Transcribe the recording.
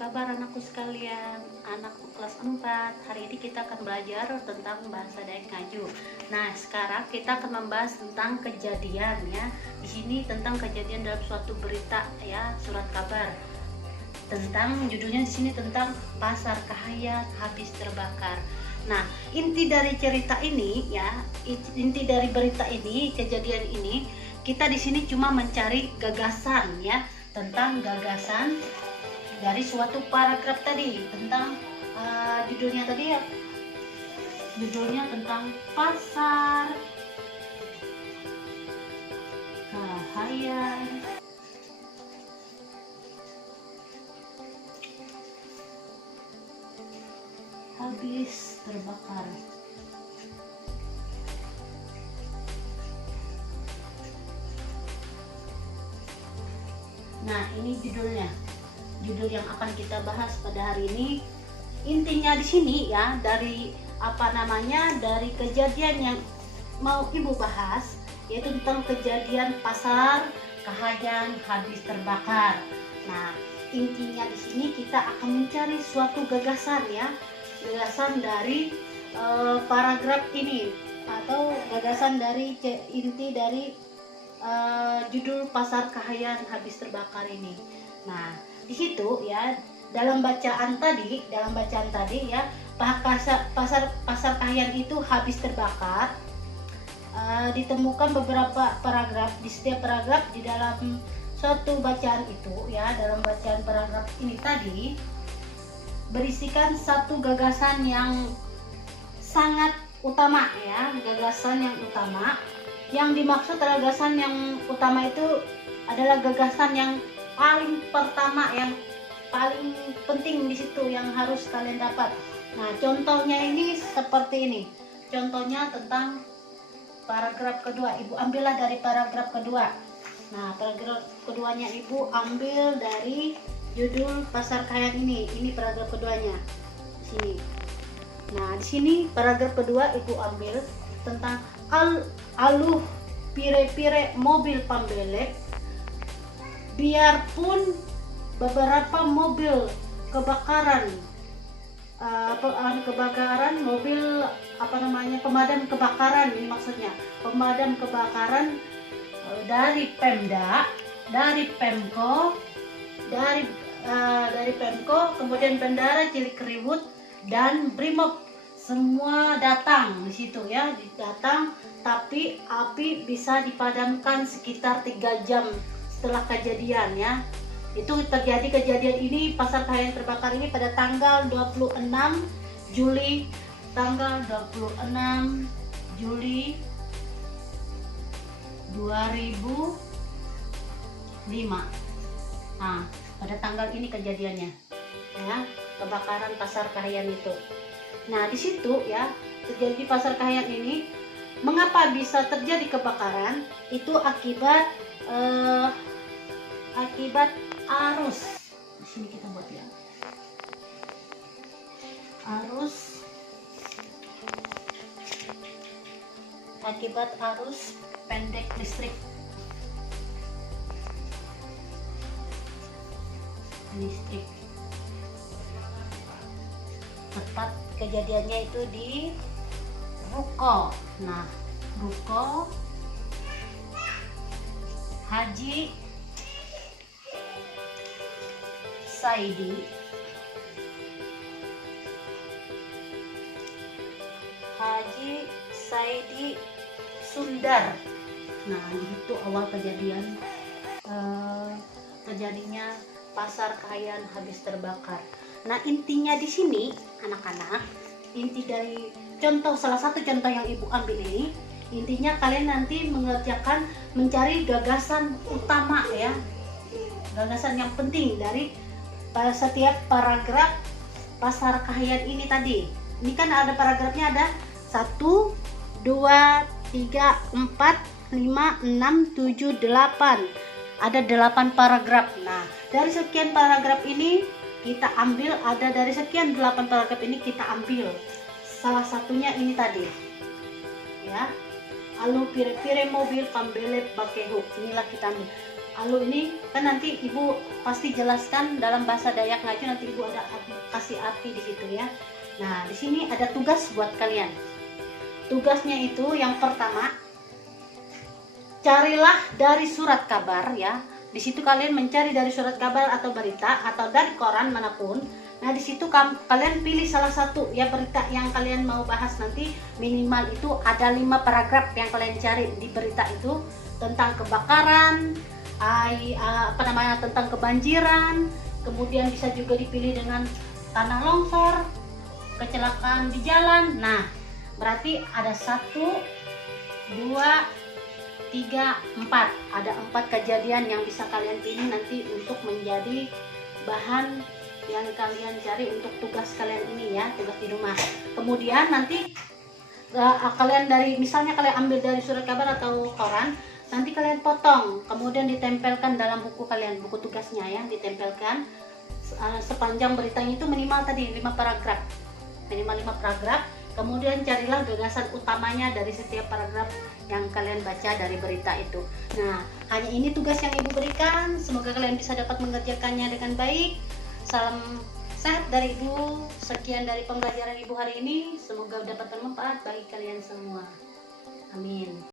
kabar anakku sekalian? Anakku kelas 4. Hari ini kita akan belajar tentang bahasa Dayak Ngaju. Nah, sekarang kita akan membahas tentang kejadian ya. Di sini tentang kejadian dalam suatu berita ya, surat kabar. Tentang judulnya di sini tentang Pasar Kahayan habis terbakar. Nah, inti dari cerita ini ya, inti dari berita ini, kejadian ini, kita di sini cuma mencari gagasan ya, tentang gagasan dari suatu paragraf tadi tentang judulnya tadi ya, judulnya tentang Pasar Kahayan habis terbakar. Nah, ini judulnya, judul yang akan kita bahas pada hari ini. Intinya di sini ya, dari dari kejadian yang mau ibu bahas, yaitu tentang kejadian Pasar Kahayan habis terbakar. Nah, intinya di sini kita akan mencari suatu gagasan ya, gagasan dari paragraf ini, atau gagasan dari inti dari judul Pasar Kahayan habis terbakar ini. Nah, di situ ya, dalam bacaan tadi ya, pasar Kahayan itu habis terbakar. Ditemukan beberapa paragraf, di setiap paragraf di dalam suatu bacaan itu ya, dalam bacaan paragraf ini tadi berisikan satu gagasan yang sangat utama ya, gagasan yang utama. Yang dimaksud gagasan yang utama itu adalah gagasan yang paling pertama, yang paling penting di situ, yang harus kalian dapat. Nah, contohnya ini seperti ini. Contohnya tentang paragraf kedua. Ibu ambillah dari paragraf kedua. Nah, paragraf keduanya ibu ambil dari judul Pasar Kahayan ini. Ini paragraf keduanya. Di sini. Nah, di sini paragraf kedua ibu ambil tentang aluh pire-pire mobil pambelek. Biarpun beberapa mobil kebakaran, mobil pemadam kebakaran, ini maksudnya pemadam kebakaran dari Pemda, dari Pemko, dari Pemko, kemudian Bendara Cilikriwut dan Brimob, semua datang di situ ya, datang, tapi api bisa dipadamkan sekitar 3 jam setelah kejadian ya. Itu terjadi kejadian ini, Pasar Kahayan terbakar ini pada tanggal 26 Juli 2005. Nah, pada tanggal ini kejadiannya ya, kebakaran Pasar Kahayan itu. Nah, di situ ya, terjadi Pasar Kahayan ini. Mengapa bisa terjadi kebakaran? Itu akibat arus. Di sini kita buat ya. Akibat arus pendek listrik. Tepat kejadiannya itu di Ruko. Nah, Ruko Haji Saidi Sundar. Nah, itu awal kejadian terjadinya Pasar Kahayan habis terbakar. Nah, intinya di sini anak-anak, inti dari salah satu contoh yang ibu ambil ini, intinya kalian nanti mengerjakan mencari gagasan utama ya, gagasan yang penting dari setiap paragraf Pasar Kahayan ini tadi. Ini kan ada paragrafnya, ada 1, 2, 3, 4, 5, 6, 7, 8. Ada 8 paragraf. Nah, dari sekian paragraf ini kita ambil, ada dari sekian 8 paragraf ini kita ambil salah satunya ini tadi ya, alu pire-pire mobil pambelek bakehuk. Inilah kita ambil. Lalu ini kan nanti ibu pasti jelaskan dalam bahasa Dayak Ngaju, nanti ibu ada kasih arti di situ ya. Nah di sini ada tugas buat kalian. Tugasnya itu yang pertama, carilah dari surat kabar ya. Di situ kalian mencari dari surat kabar atau berita atau dari koran manapun. Nah di situ kalian pilih salah satu ya berita yang kalian mau bahas nanti. Minimal itu ada 5 paragraf yang kalian cari di berita itu, tentang kebakaran, tentang kebanjiran, kemudian bisa juga dipilih dengan tanah longsor, kecelakaan di jalan. Nah berarti ada 1, 2, 3, 4, ada 4 kejadian yang bisa kalian pilih nanti untuk menjadi bahan yang kalian cari untuk tugas kalian ini ya, tugas di rumah. Kemudian nanti kalian misalnya kalian ambil dari surat kabar atau koran, nanti kalian potong, kemudian ditempelkan dalam buku kalian, buku tugasnya ya, ditempelkan sepanjang beritanya itu minimal tadi 5 paragraf, minimal 5 paragraf. Kemudian carilah gagasan utamanya dari setiap paragraf yang kalian baca dari berita itu. Nah, hanya ini tugas yang ibu berikan. Semoga kalian bisa dapat mengerjakannya dengan baik. Salam sehat dari ibu. Sekian dari pembelajaran ibu hari ini. Semoga dapat bermanfaat bagi kalian semua. Amin.